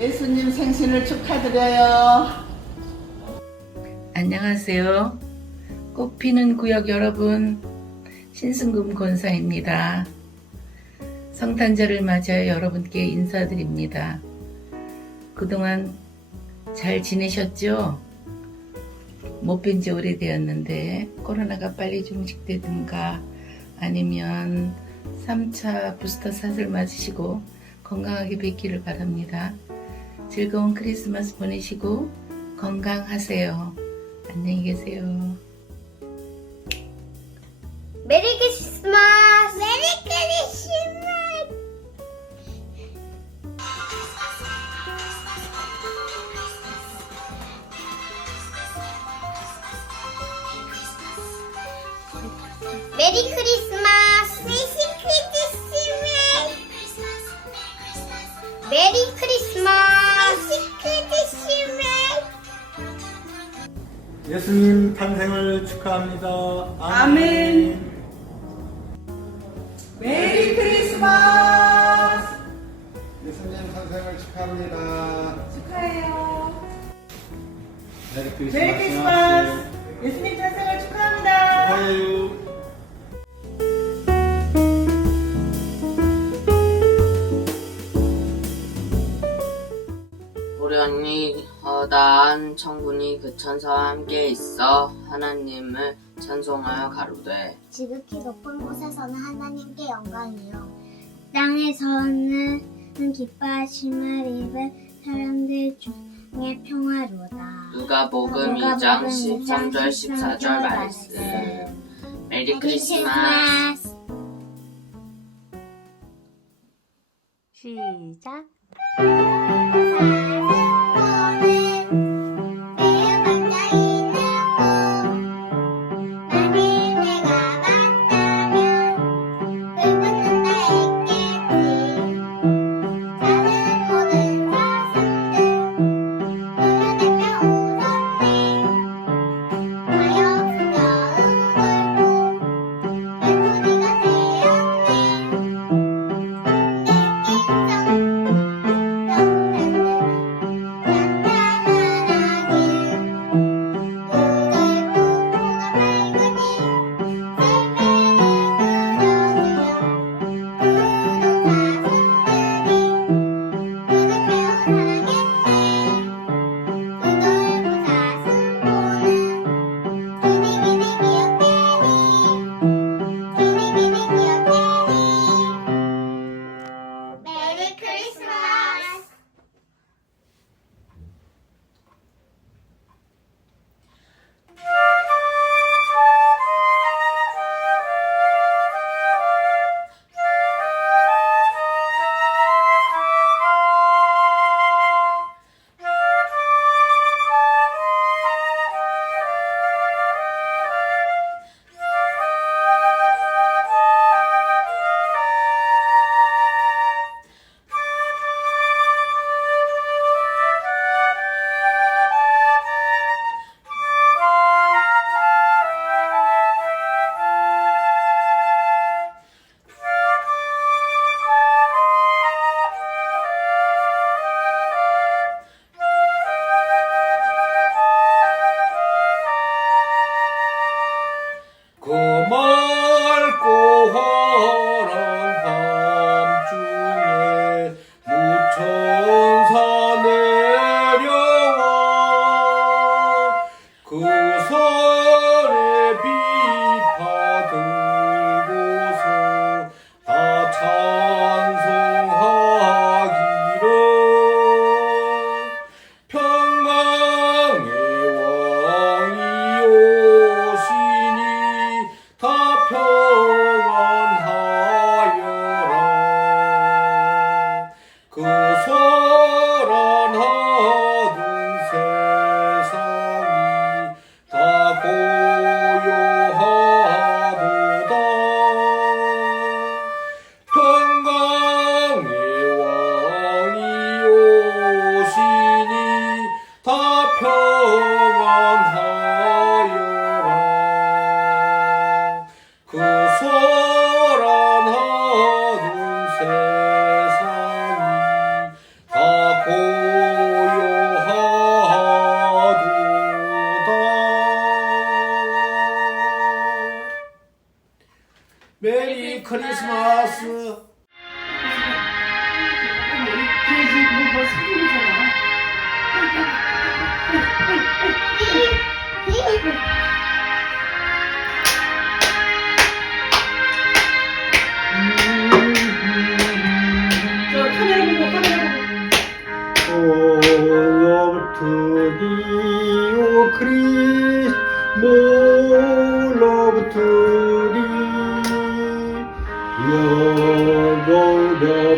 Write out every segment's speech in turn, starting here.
예수님 생신을 축하드려요. 안녕하세요. 꽃피는 구역 여러분, 신승금 권사입니다. 성탄절을 맞아 여러분께 인사드립니다. 그동안 잘 지내셨죠? 못 뵌 지 오래되었는데 코로나가 빨리 종식되든가 아니면 3차 부스터 샷을 맞으시고 건강하게 뵙기를 바랍니다. 즐거운 크리스마스 보내시고 건강하세요. 안녕히 계세요. 메리 크리스마스! 메리 크리스마스! 메리 크리스마스! 예수님 탄생을 축하합니다. 아멘. 메리 크리스마스! 예수님 탄생을 축하합니다. 축하해요. 메리 크리스마스. 메리 크리스마스! 예수님 탄생을 축하합니다. 축하해요. 호련히 허다한 천군이 그 천사와 함께 있어 하나님을 찬송하여 가로되 지극히 높은 곳에서는 하나님께 영광이요. 땅에서는 기뻐하심을 입은 사람들 중에 평화로다. 누가복음 2장 13절 14절 말씀 메리 크리스마스 시작.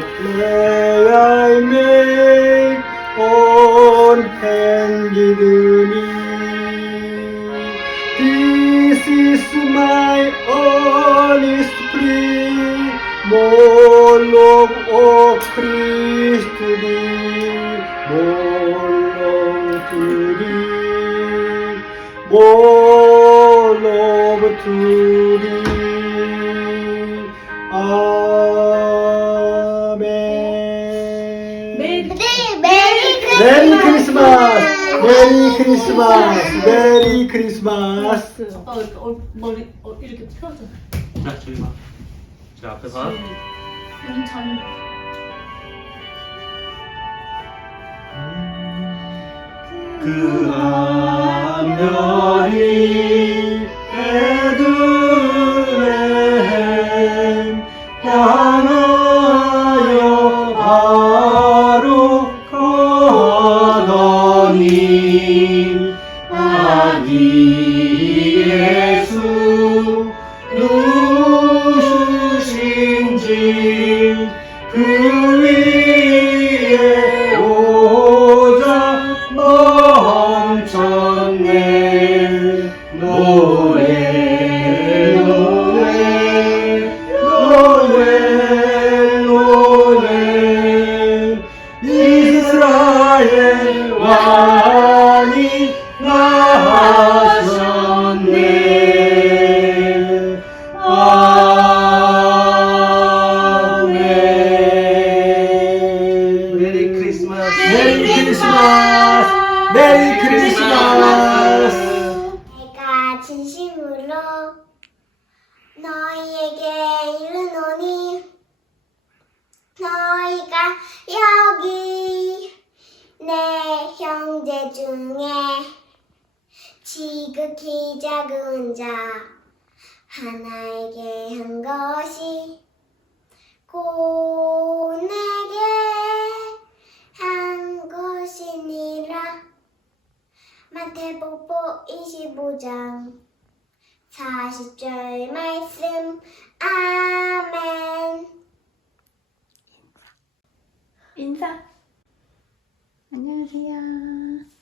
Of I make on knee. This is my honest plea, more love, O Christ, to thee, more love to thee, more love to thee. 아 메리 크리스마스! 메리 크리스마스! 어, 어, 머리 어, 이렇게 펴줘. 자, 저기 봐. 저 앞에 봐. 여기 전그 하늘이 가 크리스마스. 메리 크리스마스. 메리 크리스마스. 내가 진심으로 너희에게 이르노니 너희가 여기 내 형제 중에 지극히 작은 자 하나에게 한 것이 곧 내게 마태복음 25장 40절 말씀 아멘 인사. 안녕하세요.